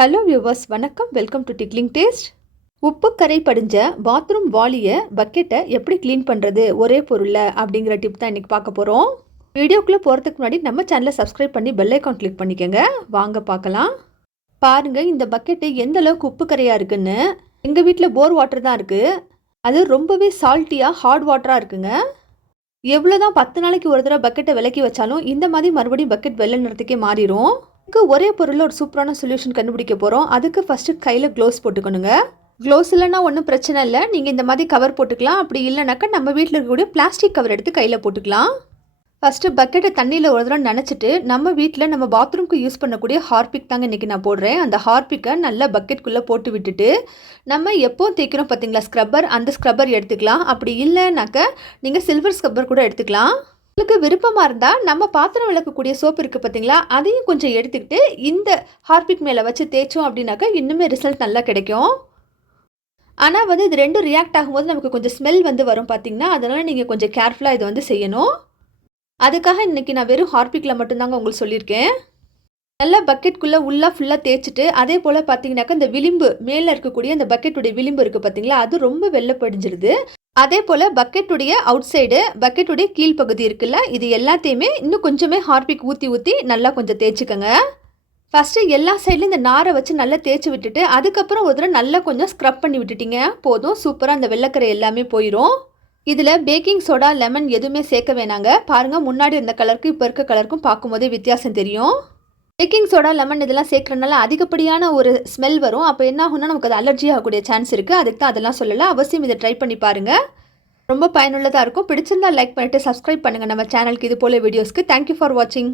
Hello viewers, வணக்கம். Welcome to tickling taste. உப்பு கரை படிஞ்ச பாத்ரூம் வாலியை பக்கெட்டை எப்படி க்ளீன் பண்ணுறது ஒரே பொருளில் அப்படிங்கிற டிப் தான் இன்றைக்கி பார்க்க போகிறோம். வீடியோக்குள்ளே போகிறதுக்கு முன்னாடி நம்ம சேனலை சப்ஸ்கிரைப் பண்ணி பெல் ஐக்கான் கிளிக் பண்ணிக்கோங்க. வாங்க பார்க்கலாம். பாருங்கள், இந்த பக்கெட்டு எந்த அளவுக்கு உப்பு கரையாக இருக்குன்னு. எங்கள் வீட்டில் போர் வாட்டர் தான் இருக்குது. அது ரொம்பவே சால்ட்டியாக ஹார்ட் வாட்டராக இருக்குங்க. எவ்வளோ தான் 10 நாளைக்கு ஒரு தடவை பக்கெட்டை விலக்கி வச்சாலும் இந்த மாதிரி மறுபடியும் பக்கெட் வெள்ளை நிறத்துக்கே மாறிடும். ஒரே பொருளில் ஒரு சூப்பரான சொல்யூஷன் கண்டுபிடிக்க போகிறோம். அதுக்கு ஃபஸ்ட்டு கையில் க்ளோவ்ஸ் போட்டுக்கணுங்க. க்ளோவ்ஸ் இல்லைன்னா ஒன்றும் பிரச்சனை இல்லை, நீங்கள் இந்த மாதிரி கவர் போட்டுக்கலாம். அப்படி இல்லைனாக்கா நம்ம வீட்டில் இருக்கக்கூடிய பிளாஸ்டிக் கவர் எடுத்து கையில் போட்டுக்கலாம். ஃபஸ்ட்டு பக்கெட்டை தண்ணியில் ஒரு தடவை நனைச்சிட்டு நம்ம வீட்டில் நம்ம பாத்ரூம்க்கு யூஸ் பண்ணக்கூடிய ஹார்பிக் தாங்க இன்றைக்கி நான் போடுறேன். அந்த ஹார்பிக்கை நல்லா பக்கெட்டுக்குள்ளே போட்டு விட்டுட்டு நம்ம எப்போது தேய்க்கிறோம் பார்த்தீங்களா ஸ்க்ரப்பர், அந்த ஸ்க்ரப்பர் எடுத்துக்கலாம். அப்படி இல்லைனாக்கா நீங்கள் சில்வர் ஸ்க்ரப்பர் கூட எடுத்துக்கலாம். உங்களுக்கு விருப்பமாக இருந்தால் நம்ம பாத்திரம் விளக்கக்கூடிய சோப்பு இருக்குது பார்த்தீங்களா, அதையும் கொஞ்சம் எடுத்துக்கிட்டு இந்த ஹார்பிக் மேலே வச்சு தேய்ச்சோம் அப்படின்னாக்கா இன்னுமே ரிசல்ட் நல்லா கிடைக்கும். ஆனால் இது ரெண்டும் ரியாக்ட் ஆகும்போது நமக்கு கொஞ்சம் ஸ்மெல் வரும் பார்த்தீங்கன்னா, அதனால் நீங்கள் கொஞ்சம் கேர்ஃபுல்லாக இதை செய்யணும். அதுக்காக இன்றைக்கி நான் வெறும் ஹார்பிக்கில் மட்டும்தாங்க உங்களுக்கு சொல்லியிருக்கேன். நல்லா பக்கெட்டுக்குள்ளே ஃபுல்லாக தேய்ச்சிட்டு அதே போல் பார்த்தீங்கன்னாக்கா இந்த விளிம்பு மேலே இருக்கக்கூடிய அந்த பக்கெட்டுடைய விளிம்பு இருக்குது பார்த்தீங்களா, அது ரொம்ப வெள்ளை படிஞ்சிருது. அதே போல் பக்கெட்டுடைய அவுட் சைடு, பக்கெட்டுடைய கீழ்ப்பகுதி இருக்குல்ல, இது எல்லாத்தையுமே இன்னும் கொஞ்சமே ஹார்பிக் ஊற்றி நல்லா கொஞ்சம் தேய்ச்சிக்கோங்க. ஃபஸ்ட்டு எல்லா சைட்லையும் இந்த நாரை வச்சு நல்லா தேய்ச்சி விட்டுட்டு அதுக்கப்புறம் ஒரு தடவை நல்லா கொஞ்சம் ஸ்க்ரப் பண்ணி விட்டுட்டிங்க போதும். சூப்பராக அந்த வெள்ளைக்கரை எல்லாமே போயிடும். இதில் பேக்கிங் சோடா, லெமன் எதுவுமே சேர்க்க வேணாங்க. பாருங்கள், முன்னாடி இருந்த கலருக்கும் இப்போ இருக்க கலருக்கும் பார்க்கும்போதே வித்தியாசம் தெரியும். பேக்கிங் சோடா, லெமன் இதெல்லாம் சேர்க்குறதுனால அதிகப்படியான ஒரு ஸ்மெல் வரும். அப்போ என்ன ஆகும்னா நமக்கு அது அலர்ஜி ஆகக்கூடிய சான்ஸ் இருக்குது. அதுக்கு தான் அதெல்லாம் சொல்லலை. அவசியம் இதை ட்ரை பண்ணி பாருங்கள். ரொம்ப பயனுள்ளதாக இருக்கும். பிடிச்சிருந்தால் லைக் பண்ணிவிட்டு சப்ஸ்கிரைப் பண்ணுங்கள் நம்ம சேனலுக்கு இது போல் வீடியோஸ்க்கு. தேங்க்யூ ஃபார் வாட்சிங்.